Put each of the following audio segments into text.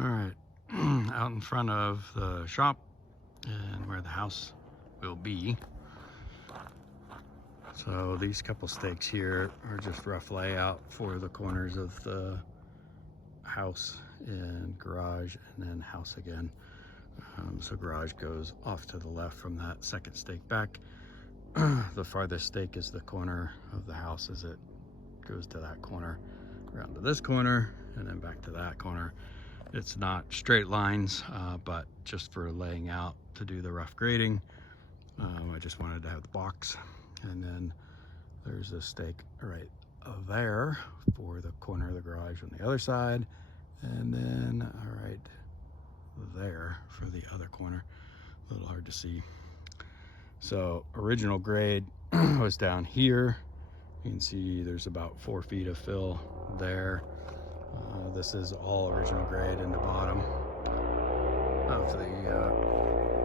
All right, out in front of the shop and where the house will be. So these couple stakes here are just rough layout for the corners of the house and garage, and then house again. So garage goes off to the left from that second stake back. The farthest stake is the corner of the house as it goes to that corner, around to this corner, and then back to that corner. It's not straight lines, but just for laying out to do the rough grading. I just wanted to have the box, and then there's a stake right there for the corner of the garage on the other side, and then right there for the other corner. A little hard to see. So original grade was down here. You can see there's about 4 feet of fill there. This is all original grade in the bottom of the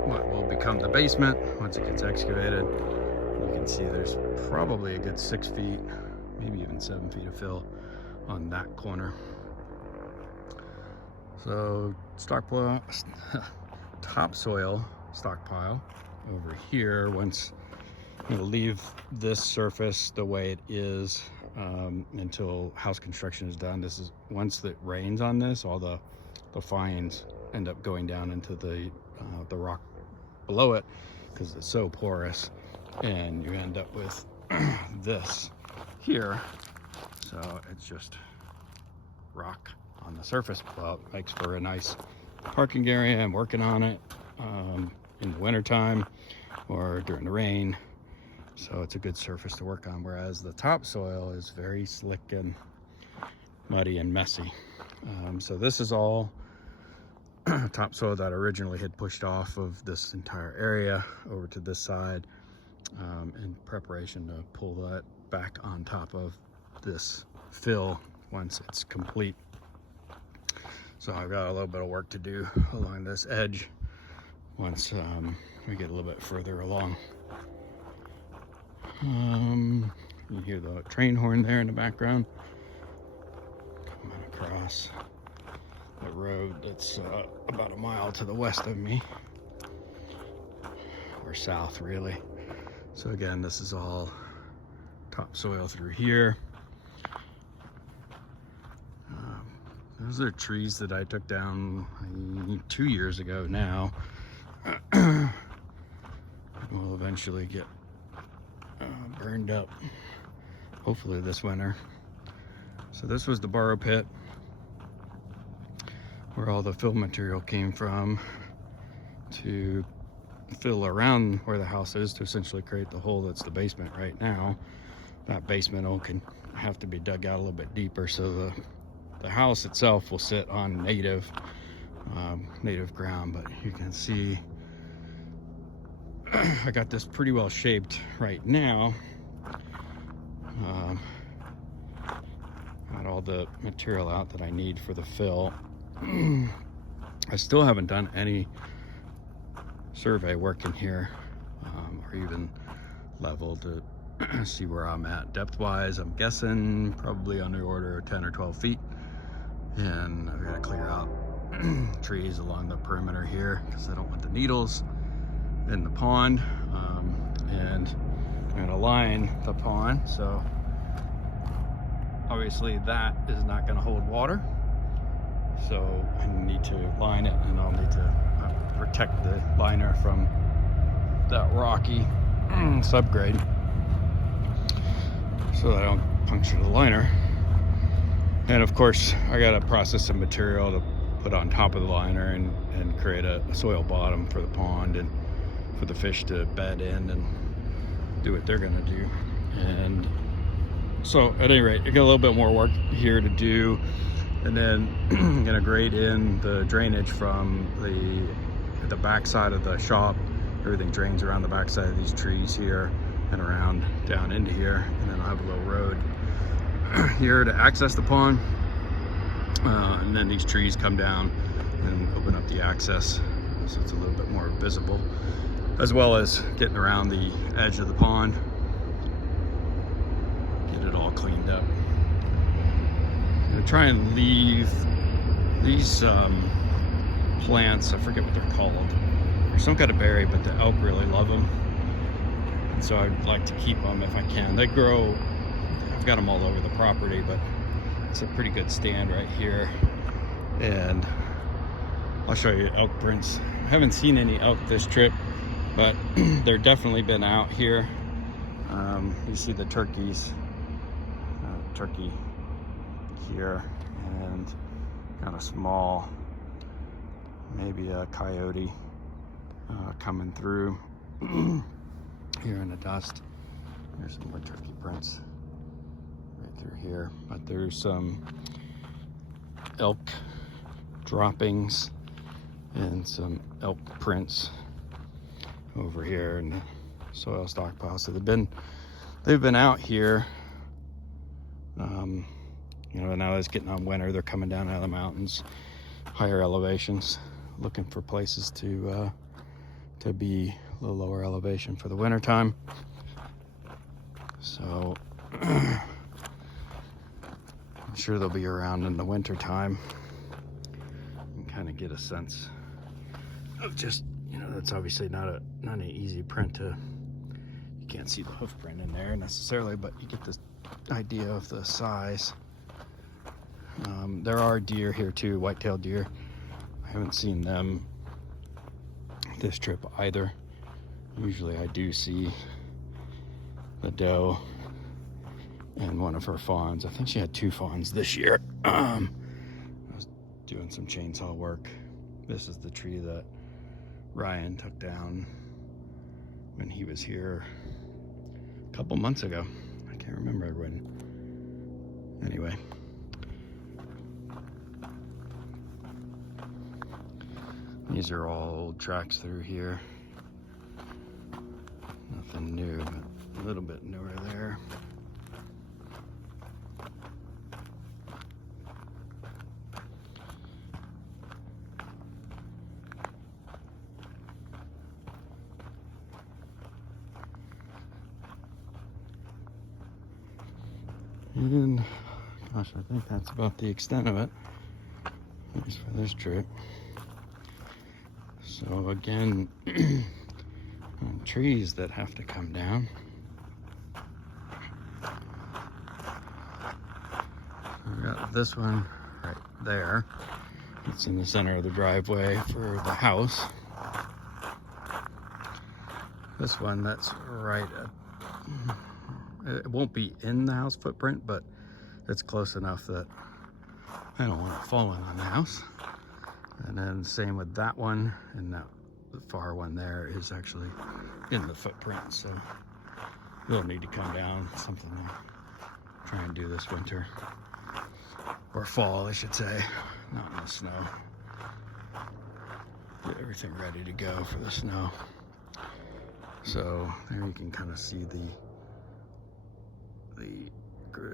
what will become the basement once it gets excavated. You can see there's probably a good 6 feet, maybe even 7 feet of fill on that corner. So topsoil stockpile over here. Once you'll leave this surface the way it is until house construction is done. This is once it rains on this, all the fines end up going down into the rock below it because it's so porous, and you end up with this here. So it's just rock on the surface. Well, it makes for a nice parking area. I'm working on it in the wintertime or during the rain. So it's a good surface to work on, whereas the topsoil is very slick and muddy and messy. So this is all topsoil that originally had pushed off of this entire area over to this side in preparation to pull that back on top of this fill once it's complete. So I've got a little bit of work to do along this edge once we get a little bit further along. You hear the train horn there in the background coming across the road that's about a mile to the west of me, or south really. So again, this is all topsoil through here. Those are trees that I took down 2 years ago now. Will eventually get burned up, hopefully this winter. So this was the borrow pit where all the fill material came from to fill around where the house is to essentially create the hole that's the basement right now. That basement hole can have to be dug out a little bit deeper, so the house itself will sit on native ground. But you can see I got this pretty well shaped right now. Got all the material out that I need for the fill. I still haven't done any survey work in here, or even level to see where I'm at depth wise. I'm guessing probably on the order of 10 or 12 feet. And I've got to clear out trees along the perimeter here because I don't want the needles in the pond, and I'm going to line the pond, so obviously that is not going to hold water, so I need to line it, and I'll need to protect the liner from that rocky subgrade so that I don't puncture the liner. And of course I got to process some material to put on top of the liner and create a soil bottom for the pond and for the fish to bed in and do what they're gonna do. And so at any rate, I got a little bit more work here to do, and then I'm gonna grade in the drainage from the back side of the shop. Everything drains around the back side of these trees here and around down into here, and then I'll have a little road here to access the pond, and then these trees come down and open up the access so it's a little bit more visible, as well as getting around the edge of the pond, get it all cleaned up. I'm gonna try and leave these plants. I forget what they're called. They're some kind of berry, but the elk really love them. And so I'd like to keep them if I can. They grow, I've got them all over the property, but it's a pretty good stand right here. And I'll show you elk prints. I haven't seen any elk this trip, but they're definitely been out here. You see the turkeys, turkey here, and got a small, maybe a coyote coming through here in the dust. There's some more turkey prints right through here, but there's some elk droppings and some elk prints over here in the soil stockpile. So they've been out here. You know, now it's getting on winter. They're coming down out of the mountains, higher elevations, looking for places to be a little lower elevation for the winter time. So I'm sure they'll be around in the winter time. And kind of get a sense of just, you know, that's obviously not an easy print to. You can't see the hoof print in there necessarily, but you get this idea of the size. There are deer here too, white-tailed deer. I haven't seen them this trip either. Usually I do see the doe and one of her fawns. I think she had 2 fawns this year. I was doing some chainsaw work. This is the tree that Ryan took down when he was here a couple months ago. I can't remember when. Anyway. These are all old tracks through here. Nothing new, but a little bit newer there. And gosh, I think that's about the extent of it, at least for this trip. So again, trees that have to come down. We got this one right there. It's in the center of the driveway for the house. This one that's right at, it won't be in the house footprint, but it's close enough that I don't want it falling on the house. And then same with that one, and that the far one there is actually in the footprint, so it'll need to come down. Something to try and do this winter, or fall I should say, not in the snow. Get everything ready to go for the snow. So there you can kind of see the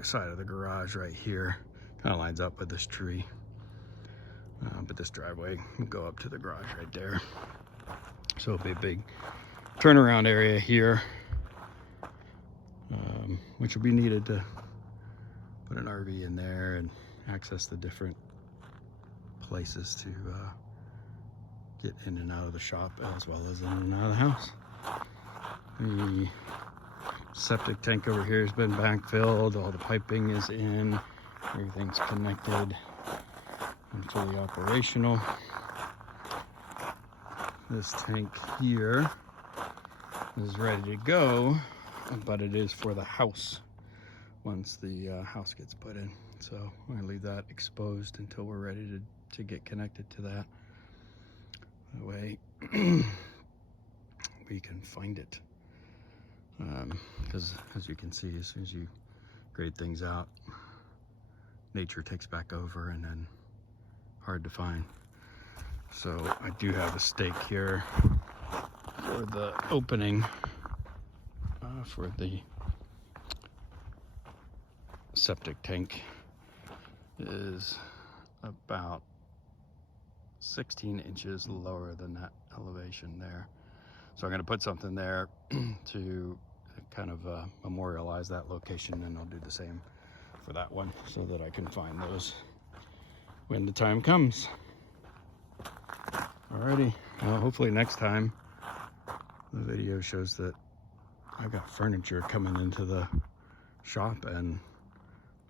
side of the garage right here. Kind of lines up with this tree. But this driveway will go up to the garage right there. So it'll be a big turnaround area here, which will be needed to put an RV in there and access the different places to get in and out of the shop, as well as in and out of the house. The septic tank over here has been backfilled. All the piping is in. Everything's connected and fully operational. This tank here is ready to go, but it is for the house once the house gets put in. So I'm gonna leave that exposed until we're ready to get connected to that. That way we can find it. Because as you can see, as soon as you grade things out, nature takes back over, and then hard to find. So I do have a stake here for the opening for the septic tank. Is about 16 inches lower than that elevation there. So I'm going to put something there to kind of memorialize that location, and I'll do the same for that one so that I can find those when the time comes. Alrighty, well, hopefully next time the video shows that I've got furniture coming into the shop and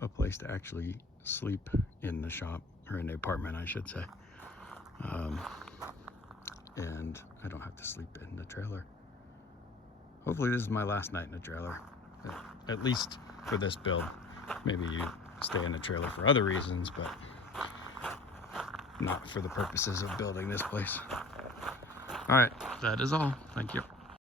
a place to actually sleep in the shop, or in the apartment I should say. And I don't have to sleep in the trailer. Hopefully this is my last night in the trailer, at least for this build. Maybe you stay in the trailer for other reasons, but not for the purposes of building this place. All right, that is all. Thank you.